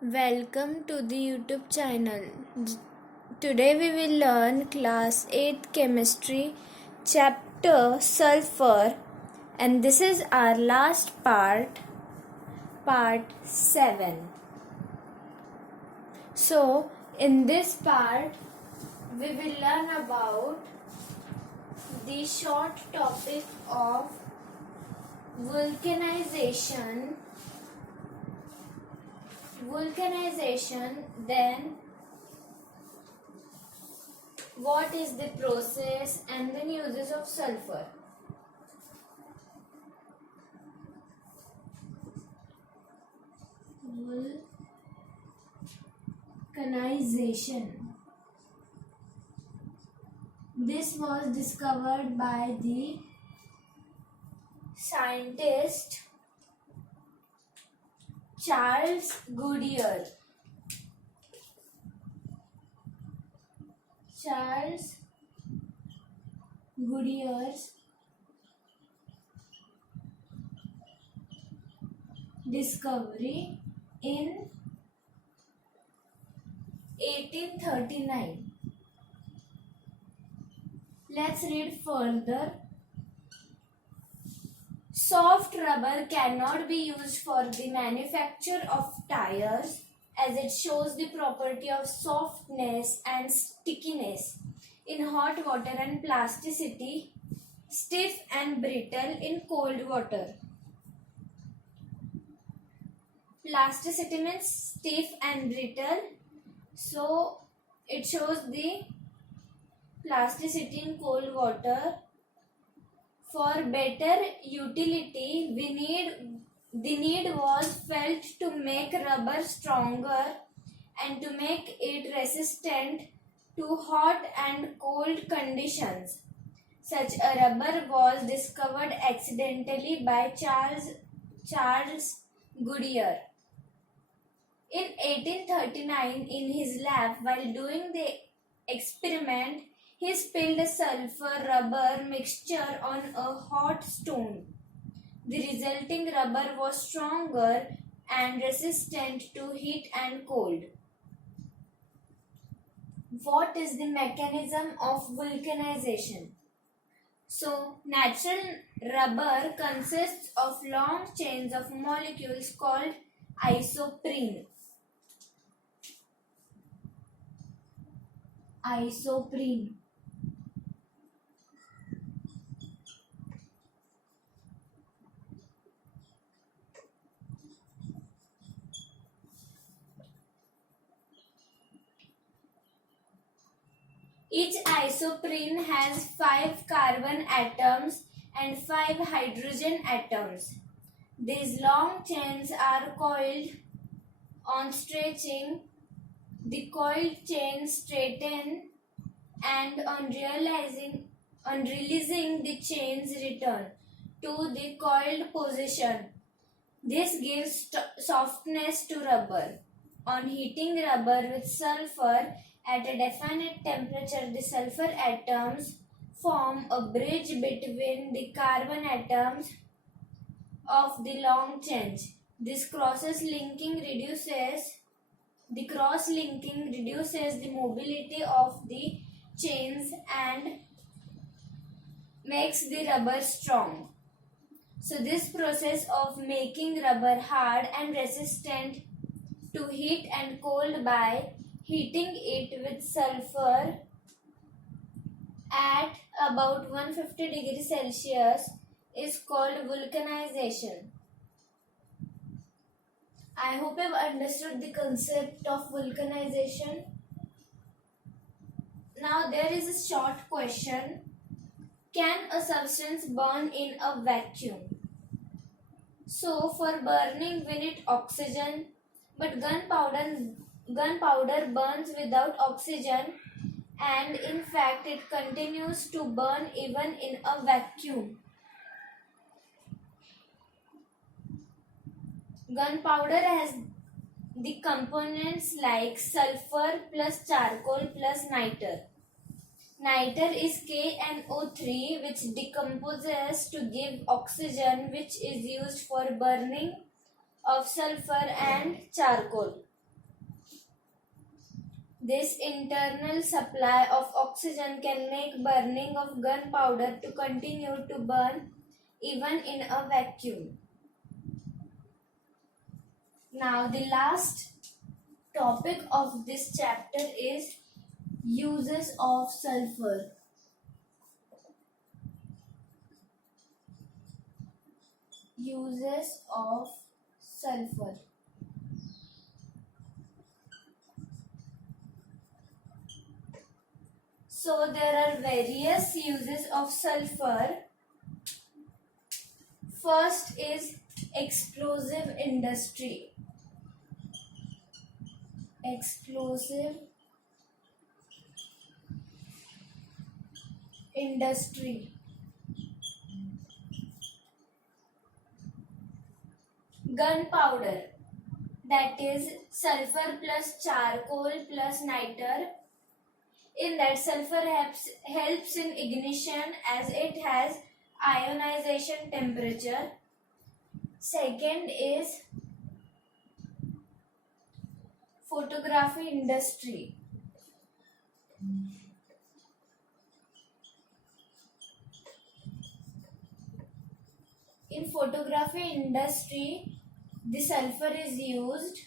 Welcome to the YouTube channel. Today we will learn class 8 chemistry chapter sulfur, and this is our last part 7. So in this part we will learn about the short topic of vulcanization, then what is the process and then uses of sulfur. Vulcanization. This was discovered by the scientist Charles Goodyear. Charles Goodyear's discovery in 1839. Let's read further. Soft rubber cannot be used for the manufacture of tires as it shows the property of softness and stickiness in hot water and plasticity, stiff and brittle in cold water. Plasticity means stiff and brittle, so it shows the plasticity in cold water. For better utility, the need was felt to make rubber stronger and to make it resistant to hot and cold conditions. Such a rubber was discovered accidentally by Charles Goodyear. In 1839, in his lab, while doing the experiment, he spilled a sulfur rubber mixture on a hot stone. The resulting rubber was stronger and resistant to heat and cold. What is the mechanism of vulcanization? So, natural rubber consists of long chains of molecules called isoprene. Each isoprene has 5 carbon atoms and 5 hydrogen atoms. These long chains are coiled. On stretching, the coiled chains straighten, and on releasing, the chains return to the coiled position. This gives softness to rubber. On heating rubber with sulfur at a definite temperature, the sulfur atoms form a bridge between the carbon atoms of the long chains. This cross-linking reduces the mobility of the chains and makes the rubber strong. So this process of making rubber hard and resistant to heat and cold by heating it with sulfur at about 150 degrees Celsius is called vulcanization. I hope you've understood the concept of vulcanization. Now there is a short question. Can a substance burn in a vacuum? So for burning we need oxygen, but gunpowder burns without oxygen, and in fact it continues to burn even in a vacuum. Gunpowder has the components like sulfur plus charcoal plus niter. Niter is KNO3, which decomposes to give oxygen, which is used for burning of sulfur and charcoal. This internal supply of oxygen can make burning of gunpowder to continue to burn even in a vacuum. Now the last topic of this chapter is uses of sulfur. Uses of sulfur. So there are various uses of sulfur. First is explosive industry. Explosive industry. Gunpowder, that is sulfur plus charcoal plus niter. In that, sulfur helps in ignition as it has ionization temperature. Second is photography industry. In photography industry, the sulfur is used.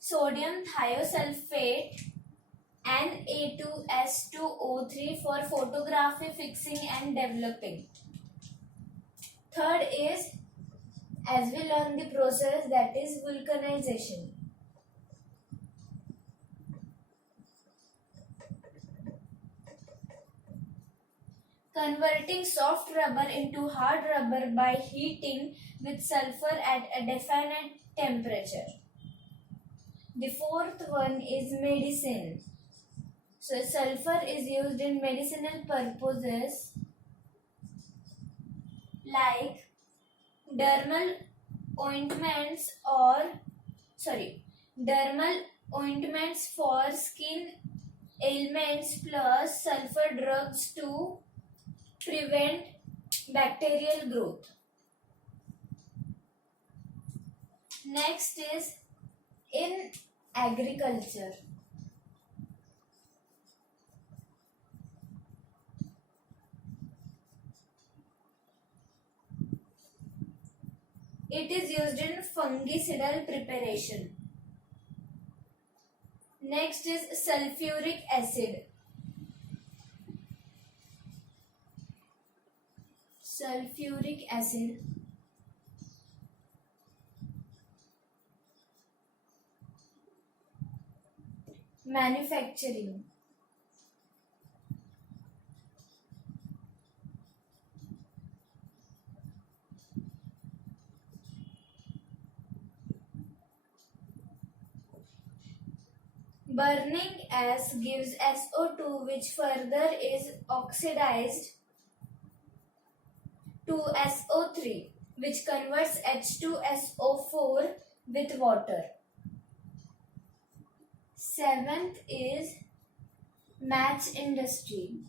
Sodium thiosulfate Na2S2O3 for photography fixing and developing. Third is, as we learn the process, that is vulcanization. Converting soft rubber into hard rubber by heating with sulfur at a definite temperature. The fourth one is medicine. So sulfur is used in medicinal purposes like dermal ointments for skin ailments plus sulfur drugs to prevent bacterial growth. Next is in agriculture. It is used in fungicidal preparation. Next is sulfuric acid. Sulfuric acid. Manufacturing. Burning as gives SO2, which further is oxidized to SO3, which converts H2SO4 with water. Seventh is match industry.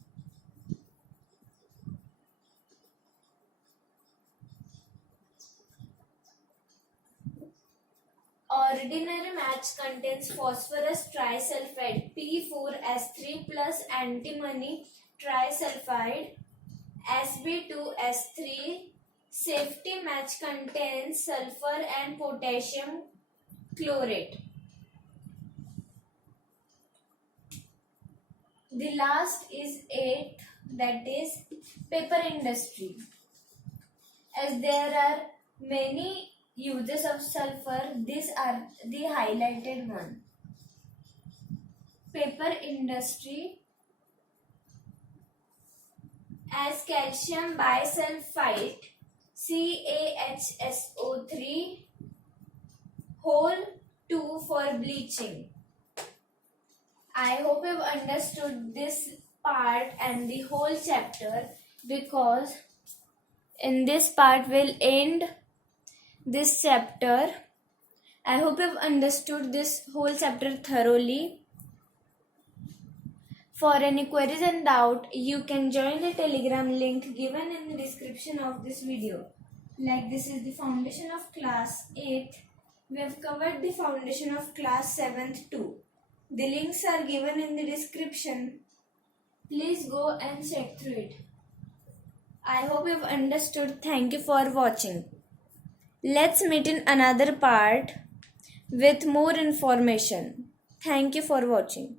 Ordinary match contains phosphorus trisulfide P4S3 plus antimony trisulfide Sb2S3. Safety match contains sulfur and potassium chlorate. The last is eighth, that is paper industry. As there are many uses of sulfur, these are the highlighted one. Paper industry, as calcium bisulfite CaHSO3 whole 2 for bleaching. I hope you've understood this part and the whole chapter, because in this part we'll end this chapter. I hope you've understood this whole chapter thoroughly. For any queries and doubt, you can join the Telegram link given in the description of this video. Like, this is the foundation of class 8th We have covered the foundation of class 7th too. The links are given in the description. Please go and check through it. I hope you've understood. Thank you for watching. Let's meet in another part with more information. Thank you for watching.